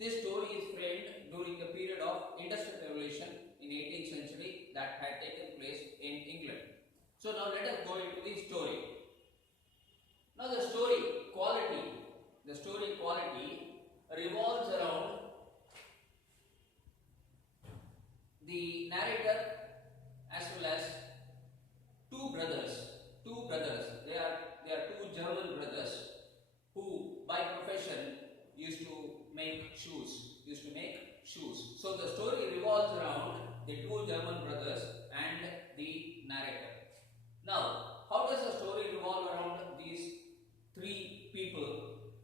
this story is framed during the period of Industrial Revolution in 18th century that had taken place in England. So now let us go into the story. Now the story quality revolves around the narrator as well as two brothers. They are two German brothers who by profession used to make shoes. So the story revolves around the two German brothers and the narrator. Now, how does the story revolve around these three people?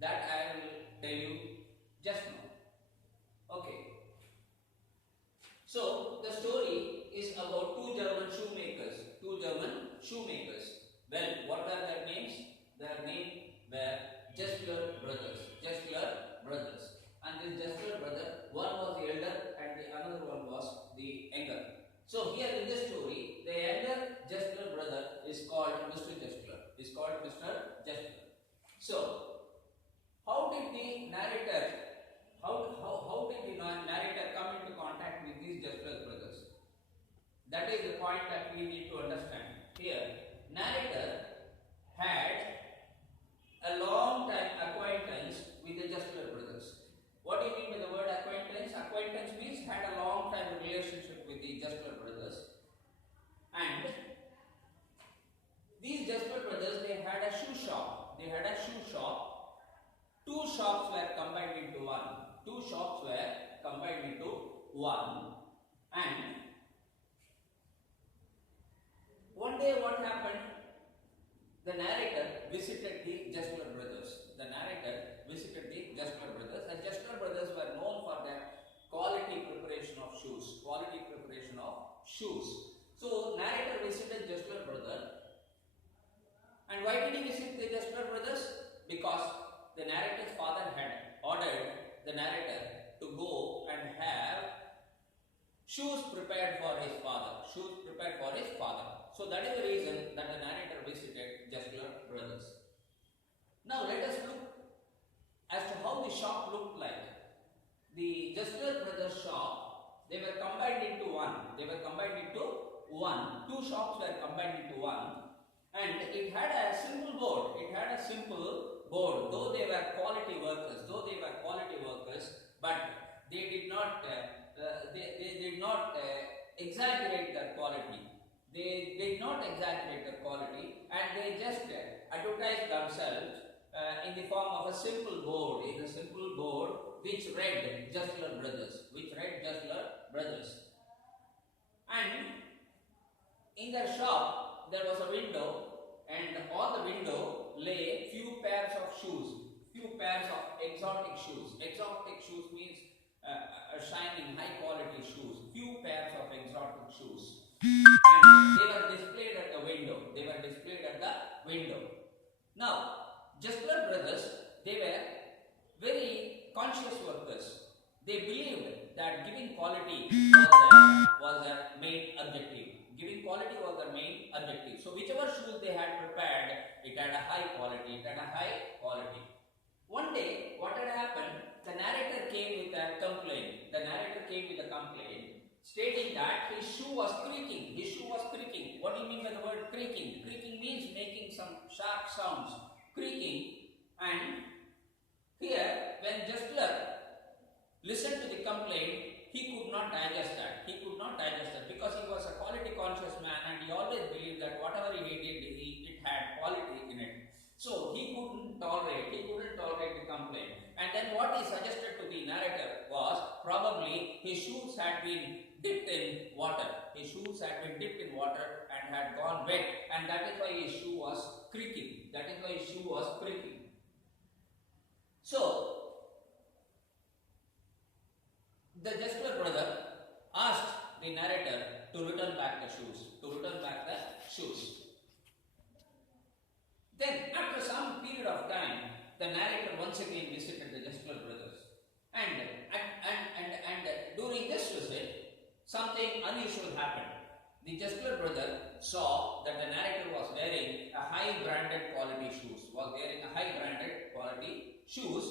That I will tell you just now. Okay. So the story is about two German shoemakers. Well, what are their names? Their names were Gessler brothers. And this Gessler brother, one was the elder and the another one was the younger. So here in this story, the younger Gessler brother is called Mr. Gessler. So how did the narrator come into contact with these Gessler brothers? That is the point that we need to understand. Here, narrator had a long time acquaintance with the Gessler brothers. What do you mean by the word acquaintance? Acquaintance means had a long time relationship with the Gessler brothers. And these Gessler brothers, they had a shoe shop. Two shops were combined into one. And one day what happened? The narrator visited the Gessler brothers. The Gessler brothers were known for their quality preparation of shoes. So narrator visited Gessler brother. And why did he visit the Gessler brothers? Because the narrator's father had ordered the narrator to go and have shoes prepared for his father. So that is the reason that the narrator visited Gessler brothers. Now let us look as to how the shop looked like. The Gessler brothers shop, they were combined into one. Two shops were combined into one. And it had a simple board. Though they were quality workers, but they did not exaggerate their quality. And they just advertised themselves in the form of a simple board. Which read Gessler brothers. And in their shop there was a window, and on the window lay few pairs of exotic shoes. Exotic shoes means shining, high quality shoes. Few pairs of exotic shoes. And they were displayed at the window. Now, Gessler brothers, they were very conscious workers. They believed that giving quality was their main objective. So whichever shoes they had prepared, it had a high quality. One day, what had happened? The narrator came with a complaint. Stating that his shoe was creaking. What do you mean by the word creaking? Creaking means making some sharp sounds. Creaking. And here, when Gessler listened to the complaint, he could not digest that because he was a quality conscious man, and he always believed that whatever he did, it had quality in it. So he couldn't tolerate the complaint. And then what he suggested to the narrator was probably his shoes had been dipped in water. And had gone wet, and that is why his shoe was creaking. So the Gessler brother asked the narrator to return back the shoes. Then, after some period of time, the narrator once again visited the Gessler brothers. And during this visit, something unusual happened. The Gessler brother saw that the narrator was wearing a high branded quality shoes.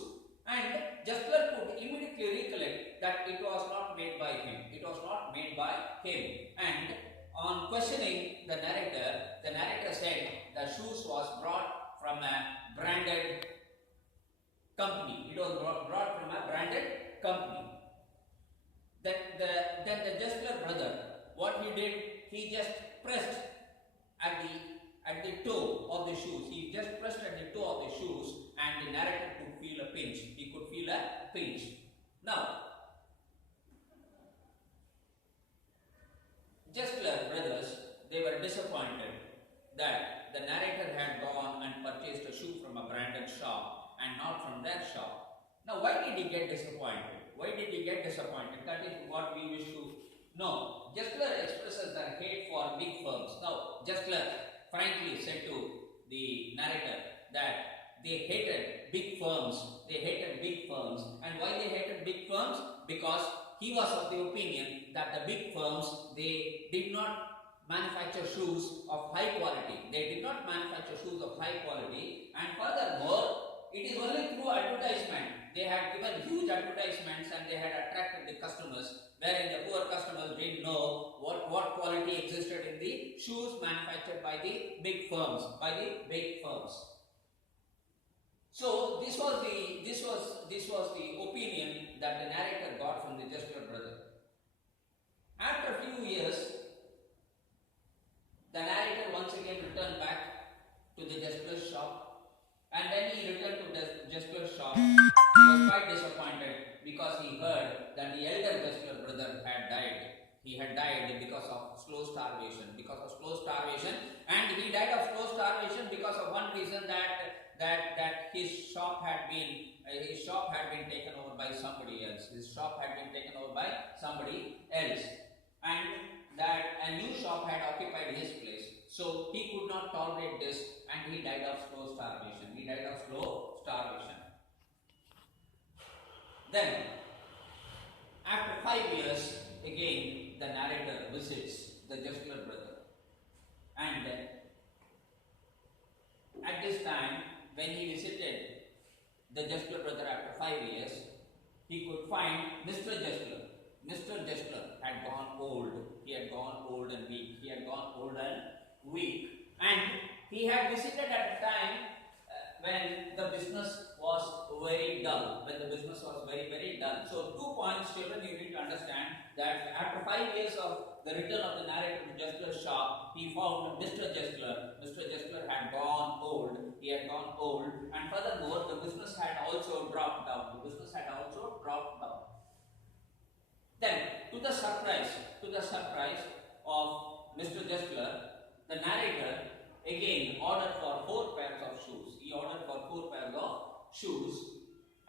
And Gessler could immediately recollect that it was not made by him. It was not made by him. And on questioning the narrator said the shoes was brought from a branded company. It was brought from a branded company. Then the Justler brother, what he did, he just pressed at the toe of the shoes. He just pressed at the toe of the shoes, and the narrator could feel a pinch. He could feel a pinch. Now, Justler brothers, they were disappointed that the narrator had gone and purchased a shoe from a branded shop and not from their shop. Now, why did he get disappointed? Why did he get disappointed? That is what we wish to know. Justler expresses their hate for big firms. Now, Justler frankly said to the narrator that they hated big firms. They hated big firms. And why they hated big firms? Because he was of the opinion that the big firms, they did not manufacture shoes of high quality. They did not manufacture shoes of high quality. And furthermore, it is only through advertisement. They had given huge advertisements and they had attracted the customers, wherein the poor customers didn't know what quality existed in the shoes manufactured by the big firms. So this was the opinion that the narrator got from the Justler brother. After a few years, the narrator once again returned back to the Justler's shop. And when he returned to the Justler's shop, he was quite disappointed because he heard that the elder Justler brother had died. He had died because of slow starvation. And he died of slow starvation because of one reason, that his shop had been taken over by somebody else. And that a new shop had occupied his place. So he could not tolerate this, and he died of slow starvation. Then, after 5 years, again the narrator visits the Justler brother. And at this time, when he visited the Justler brother after 5 years, he could find Mr. Justler. Mr. Justler had gone old. He had gone old and weak. And he had visited at a time when the business was very dull. Very dull. So 2 points, children, you need to understand that after 5 years of the return of the narrator to Justler's shop, he found Mr. Justler. Mr. Justler had gone old. And furthermore, the business had also dropped down. Then, to the surprise of Mr. Justler, the narrator again ordered for 4 pairs of shoes.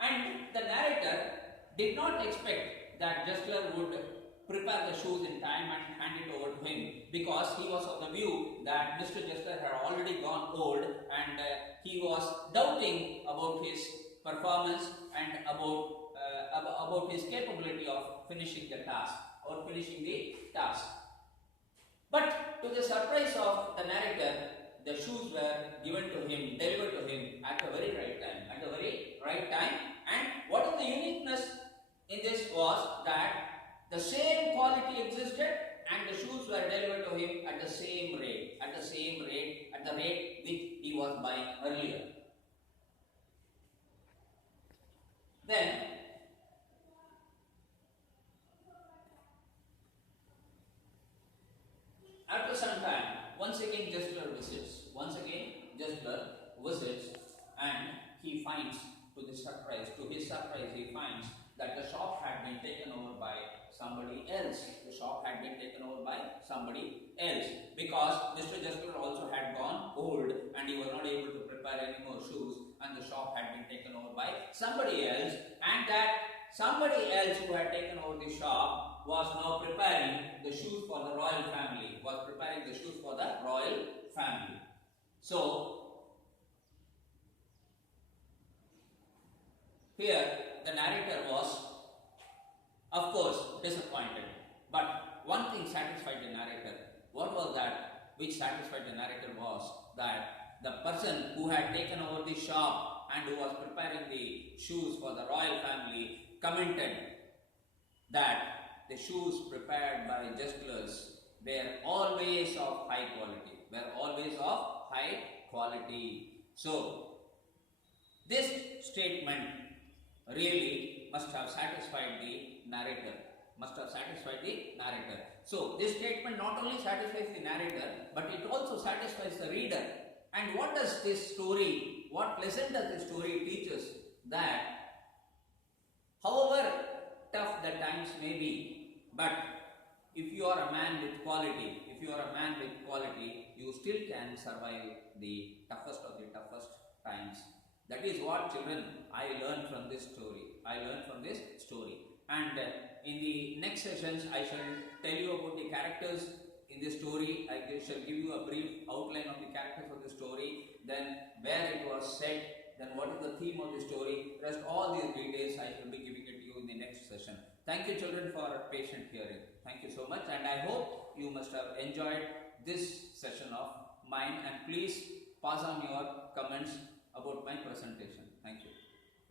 And the narrator did not expect that Justler would prepare the shoes in time and hand it over to him, because he was of the view that Mr. Justler had already gone old, and he was doubting about his performance and about his capability of finishing the task. But to the surprise of the narrator, the shoes were delivered to him at the very right time. And what is the uniqueness in this was that the same quality existed, and the shoes were delivered to him at the same rate, at the rate which he was buying earlier. Then, after some time, once again Justler visits, and he finds, to his surprise, he finds that the shop had been taken over by somebody else. Because Mr. Justler also had gone old, and he was not able to prepare any more shoes, and the shop had been taken over by somebody else, and that somebody else who had taken over the shop was now preparing the shoes for the royal family. So, here the narrator was, of course, disappointed. But one thing satisfied the narrator. What was that which satisfied the narrator was that the person who had taken over the shop and who was preparing the shoes for the royal family commented that the shoes prepared by justlers were always of high quality. So, this statement really must have satisfied the narrator. So, this statement not only satisfies the narrator, but it also satisfies the reader. And what does this story, what lesson does this story teach us? That however tough the times may be, but if you are a man with quality, you still can survive the toughest of the toughest times. That is what, children, I learned from this story. And in the next sessions, I shall tell you about the characters in the story. I shall give you a brief outline of the characters of the story, then where it was set, then what is the theme of the story. Rest all these details I shall be giving it to you in the next session. Thank you, children, for patient hearing. Thank you so much, and I hope you must have enjoyed this session of mine, and please pass on your comments about my presentation. Thank you.